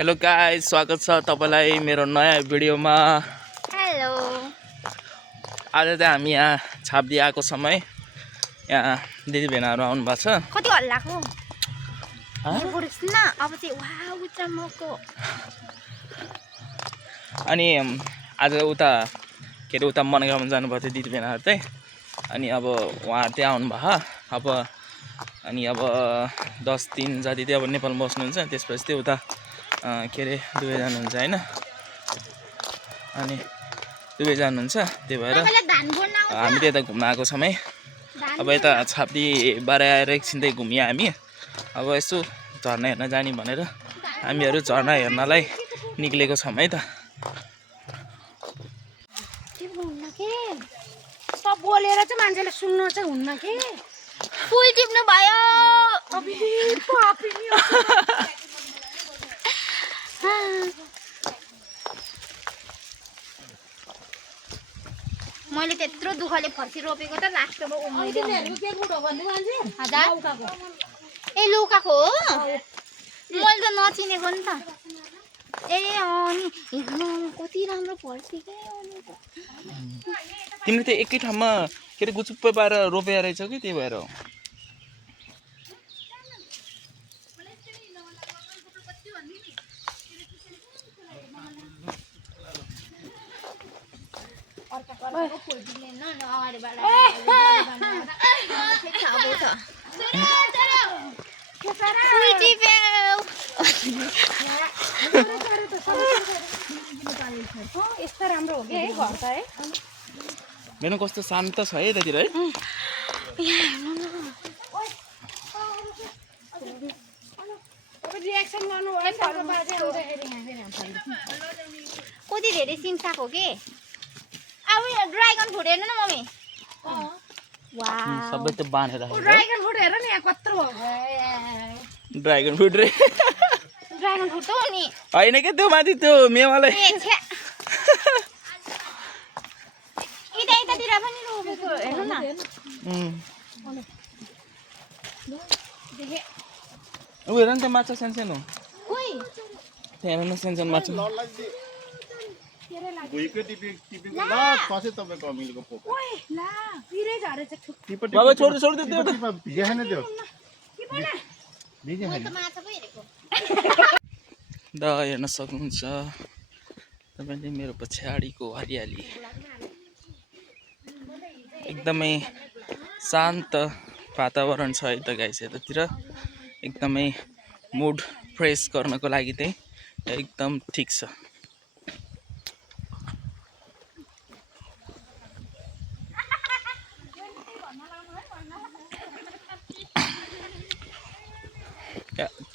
Hello guys, स्वागत छ तपाईलाई मेरो नयाँ भिडियोमा। हेलो। आज चाहिँ हामी यहाँ छाप्दी आएको समय यहाँ दिदीबहिनीहरू आउनु भएको छ। कति हल्लाको न अब चाहिँ वाउ चमको। अनि आज उता के अरे उता मनगाउँमा जानुभएको थियो दिदीबहिनीहरू चाहिँ। अनि अब उहाँहरू चाहिँ आउनुभयो। अनि अब 10 दिन जति चाहिँ अब नेपालमा बस्नुहुन्छ, त्यसपछि चाहिँ उता के अरे दुबई जानुहुन्छ हैन। अनि दुबई जानुहुन्छ, त्यही भएर हामी त यता घुम्न आएको छौँ है। अब यता छाप्दी बारे आएर एकछिन चाहिँ घुम्यौँ हामी। अब यसो झर्ना हेर्न जाने भनेर हामीहरू झर्ना हेर्नलाई निक्लेको छौँ है त। सब बोलेर चाहिँ मान्छेले सुन्नु चाहिँ हुन्न के। फुल टिप्नु भयो। मैले त्यत्रो दुःखले फर्सी रोपेको त लास्टमा उम्रिँदै ए लौकाको हो। मैले त नचिनेको नि त। ए अनि हेर्नु कति राम्रो फर्सी के। तिमीले त एकै ठाउँमा के अरे गुचुप्पै पाएर रोपेर रहेछौ कि, त्यही भएर हो। यस्तो राम्रो हो कि है घर त है। मेनु कस्तो शान्त छ है यतातिर है। रियाक्सन गर्नु कति धेरै सिमसाक हो कि। अब यो ड्रागन फ्रुट हेर्नु न मम्मी। वाउ सबै त बाँधेर राखेको है। ड्रागन फ्रुट हेर न यहाँ कत्रो हो। ड्रागन फ्रुट रे ड्रागन फ्रुट हो नि। होइन के त्यो माथि त्यो मेवालाई। यतातिर पनि रोपेको हेर्नु न। ऊ हेर न त्यो माछा सानो ओइ त्यहाँ हेर्नु न सानो माछा। बाबा छोड्नु छोड्नु त्यो त द हेर्न सक्नुहुन्छ तपाईँले मेरो पछाडिको हरियाली। एकदमै शान्त वातावरण छ है त गाइस। यतातिर एकदमै मुड फ्रेस गर्नको लागि चाहिँ एकदम ठिक छ।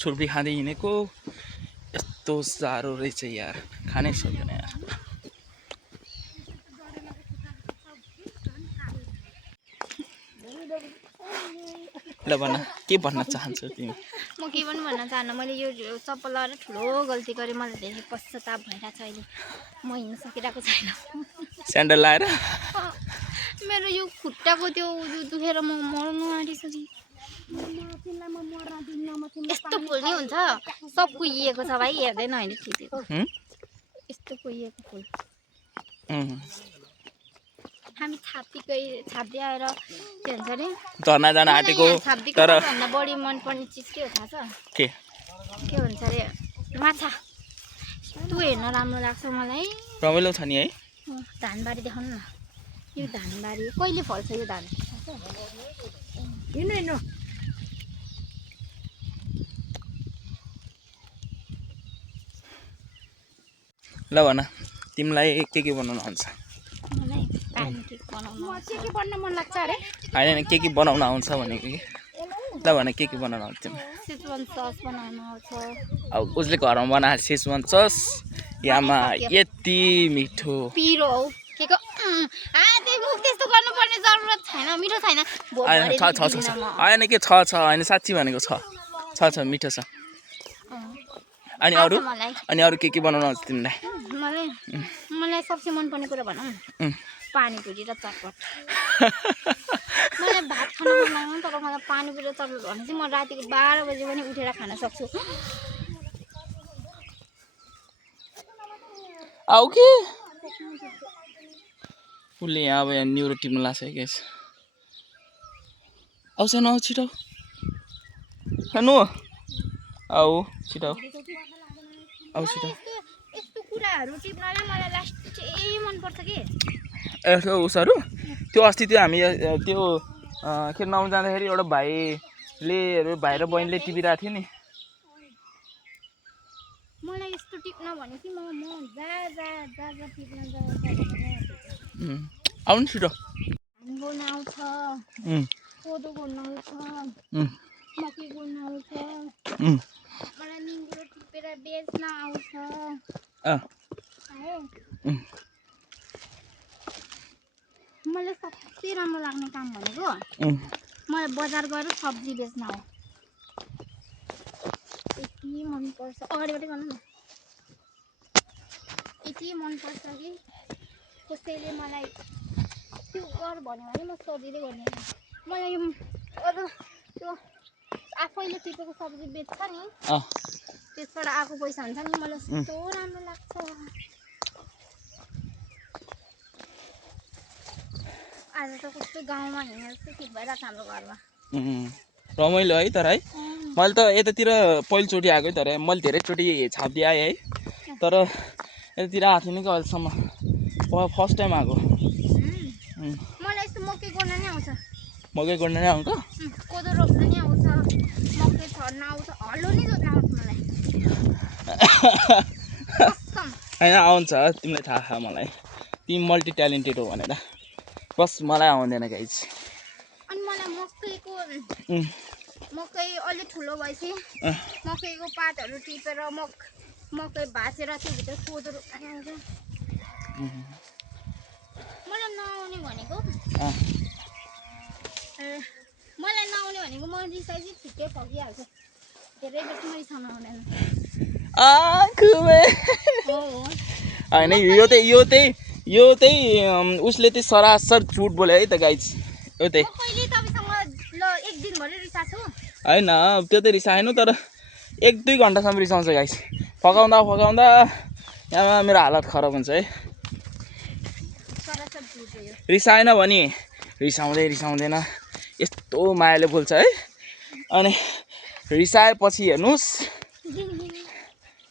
छुर्पी खाँदै हिँडेको यस्तो साह्रो रहेछ यार, खानै सक्दैन यार। ल भन के भन्न चाहन्छौ तिमी? म के पनि भन्न चाहन्न। मैले यो चप्पल लगाएर ठुलो गल्ती गरेँ। मलाई धेरै पश्चाताप भइरहेको छ अहिले। म हिँड्न सकिरहेको छैन। स्यान्डल लाएर मेरो यो खुट्टाको त्यो दुखेर म मर्नु आँटिसकेँ। यस्तो फुल नि हुन्छ सब कुहिएको छ भाइ। हेर्दैन होइन खिचेको यस्तो कुहिएको फुल। हामी छाप्दी आएर के भन्छ अरे झर्ना जान आँटेको। तर भन्दा बढी मनपर्ने चिज के हो थाहा छ? के भन्छ अरे माछा। त्यो हेर्न राम्रो लाग्छ मलाई। रमाइलो छ नि है। धानबारी देखाउनु न। यो धानबारी कहिले फल्छ यो धान? हिँड्नु ल भन तिमीलाई के बनाउन आउँछ? मलाई प्यानकेक बनाउनु के बन्न मन लाग्छ अरे। होइन के बनाउन आउँछ भनेको कि। ल भन के बनाउन आउँछ तिमीलाई? सेजवान सस बनाउनु आउँछ। अब उसले घरमा बनाएको सेजवान सस यामा यति मिठो पिरो हौ के को त्यस्तो गर्नुपर्ने जरुरत छैन। मिठो छैन। होइन होइन के छ होइन साँच्ची भनेको छ मिठो छ। अनि अरू के बनाउन आउँछ तिमीलाई? मलाई सबसे मनपर्ने कुरा भनौँ पानीपुरी र चटपट। मलाई भात खान मन लाग्दैन तर मलाई पानीपुरी र चटपट भने चाहिँ म रातिको 12 बजे पनि उठेर खान सक्छु। आऊ कि उसले यहाँ अब यहाँ न्युरो टिप्न लाग्छ है गाइस आउँछ न आऊ छिटो नु आऊ छिटो आऊ छिटो यस्तो कुराहरू टिप्नलाई मलाई लास्ट चाहिँ मन पर्छ के यस्तो उसहरू त्यो अस्ति त्यो हामी त्यो खेल्न आउनु जाँदाखेरि एउटा भाइले भाइ र बहिनीले टिपिरहेको थियो नि मलाई यस्तो टिप्न भने कि म जा टिप्न जा आउनु छिटो धान गोड्न आउँछ कोदो गोड्न आउँछ मकै गोड्न आउँछ मलाई निङ्गुरो टिपेर बेच्न आउँछ मलाई सबसे राम्रो लाग्ने काम भनेको मलाई बजार गएर सब्जी बेच्न हो यति मनपर्छ अगाडिबाट गर्नु न यति मनपर्छ कि कसैले मलाई त्यो गर भन्यो भने म सजिलै गर्ने मलाई यो अरू त्यो आफैले टिपेको सब्जी बेच्छ नि त्यसबाट आएको पैसा हुन्छ नि मलाई कस्तो राम्रो लाग्छ आज त कस्तो गाउँमा हिँडेर जस्तो फिल भइरहेको छ हाम्रो घरमा रमाइलो है तर है मैले त यतातिर पहिलोचोटि आएको है तर मैले धेरैचोटि छापिदिए आएँ है तर यतातिर आएको थिएन कि अहिलेसम्म फर्स्ट टाइम आएको मलाई यस्तो मकै गोड्न नै आउँछ मकै गोड्न नै आउँछ कोदो रोप्न नि आउँछ मकै छर्न आउँछ हलो नि जोत्न आउँछ मलाई होइन आउँछ तिमीलाई थाहा छ मलाई तिमी मल्टी ट्यालेन्टेड हो भनेर बस मलाई आउँदैन गाइज अनि मलाई मकै अलि ठुलो भएपछि मकैको पातहरू टिपेर मकै भाँचेर त्योभित्र कोदो रोप्न आउँछ मलाई नआउने भनेको म रिसाइ चाहिँ छिट्टै फकिहाल्छु धेरै बेसी म रिसाउनु आउँदैन होइन यो चाहिँ उसले चाहिँ सरासर झुट बोल्यो है त गाइज यो चाहिँ कहिले तपाईँसँग ल एक दिनभरि रिसाछु होइन त्यो त रिसाएन तर 1-2 घन्टासम्म रिसाउँछ गाइस फकाउँदा यहाँ मेरो हालत खराब हुन्छ है रिसाएन भने रिसाउँदैन यस्तो मायाले बोल्छ है अनि रिसाएपछि हेर्नुहोस्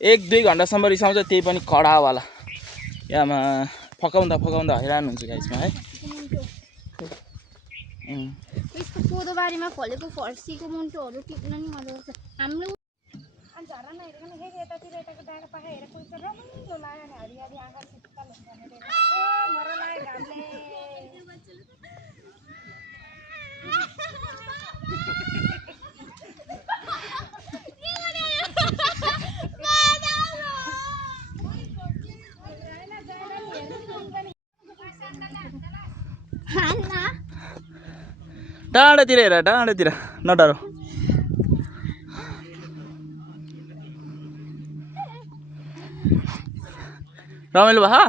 1-2 घन्टासम्म रिसाउँछ त्यही पनि कडावाला यामा फकाउँदा हैरान हुन्छ गाइसमा है यसको कोदोबारीमा फलेको फर्सीको मुन्टोहरू टिप्न नि मजा आउँछ हाम्रो अनि झरा नहेरिकन फेरि यतातिर यताको डाँडा पाखा हेरेर कोही त रमाइलो लाग्यो नि हरियाली आँखा शीतल हुन्छ भने मरा लाग्यो घामले डाँडातिर हेर डाँडातिर नडरो रमाइलो भा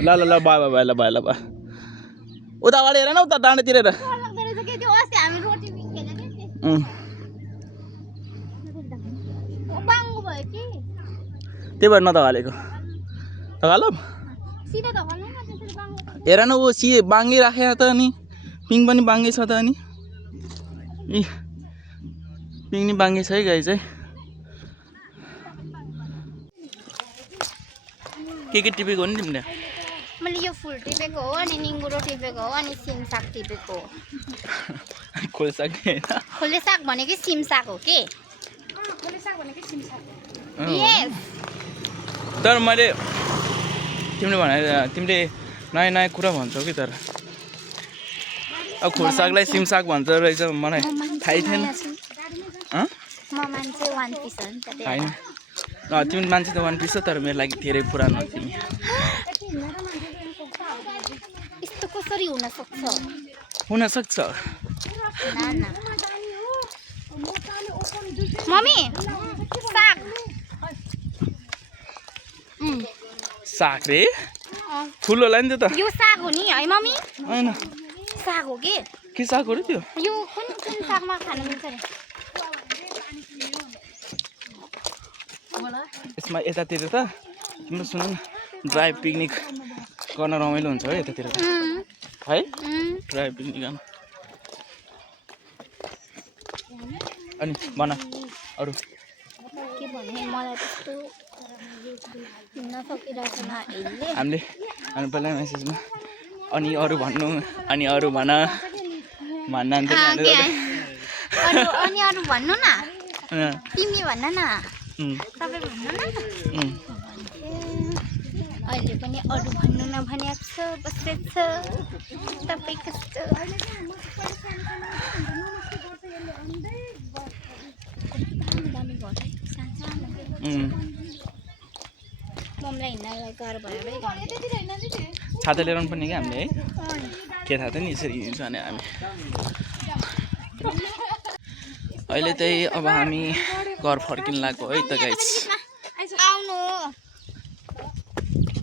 ल बाय उता अगाडि हेर न उता डाँडातिर हेर त्यही भएर नदगालेको दगालो हेर न ऊ बाङ्गै राखेको त अनि पिङ पनि बाङ्गै छ त अनि पिङ नि बाङ्गै छ है गाई चाहिँ के टिपेको हो नि तिमीले मैले यो फुल टिपेको हो अनि निङ्गुरो टिपेको हो अनि सिम साग टिपेको हो खोले साग खोले साग भनेकै सिम साग हो के खोले साग भनेकै सिम साग यस तर मैले तिमीले नयाँ कुरा भन्छौ कि तर अब खोर्सागलाई सिम साग भन्छ रहेछ मलाई थाहै थिएन म मान्छे वान पिस हो नि त होइन तिमी मान्छे त वान पिस हो तर मेरो लागि धेरै पुरानो हो तिमी यस्तो कसरी हुन सक्छ मम्मी साग साग रे ठुलोलाई नि त यो साग हो नि है मम्मी हैन साग हो कि के साग हो र त्यो यो कुन कुन सागमा खान मिल्छ नि यसमा यतातिर त तिम्रो सुन न ड्राई पिकनिक गर्न रमाइलो हुन्छ है यतातिर त है ड्राई पिकनिक गर्न अनि भन अरू के भन्ने मलाई त्यस्तो हिँड्न सकिरहेको छैन अहिले हामीले पहिला मेसेजमा अनि अरू भन्नु अनि अरू भन भन्न अनि अरू भन्नु न तिमी भन्न न तपाईँ भन्नु न अहिले पनि अरू भन्नु नभनेको छ बसेको छ तपाईँ कस्तो दामी घर है मम्मीलाई हिँड्नलाई गाह्रो भयो छाता लिएर आउनु पर्ने क्या हामीले है के थाहा त नि यसरी हिँड्छ भने हामी अहिले चाहिँ अब हामी घर फर्किन लाग्यो है त गाइस आउनु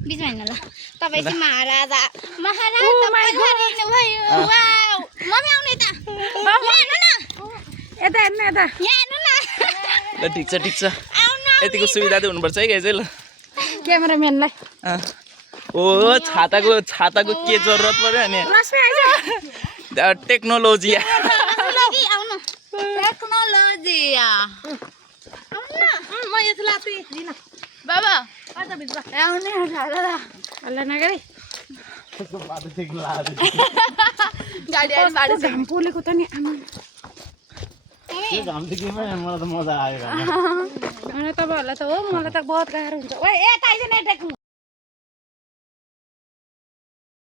बिचमा हिँड्नु ल तपाईँ चाहिँ महाराजा महाराजा भयो वाउ मम्मी आउनु यता हेर्नु न यता हेर्नु यता यहाँ हेर्नु न ल ठिक छ यतिको सुविधा चाहिँ हुनुपर्छ है गाइस है ल क्यामेराम्यानलाई ओ छाताको के जरुरत पर्यो अनि टेक्नोलोजी आउनु टेक्नोलोजी म यति लाछु बाबा आउने हल्ला नगरी गाडी घाम पोलेको त नि आमा मलाई त मजा आयो तपाईँहरूलाई त हो मलाई त बहुत गाह्रो हुन्छ ओ यता आइज न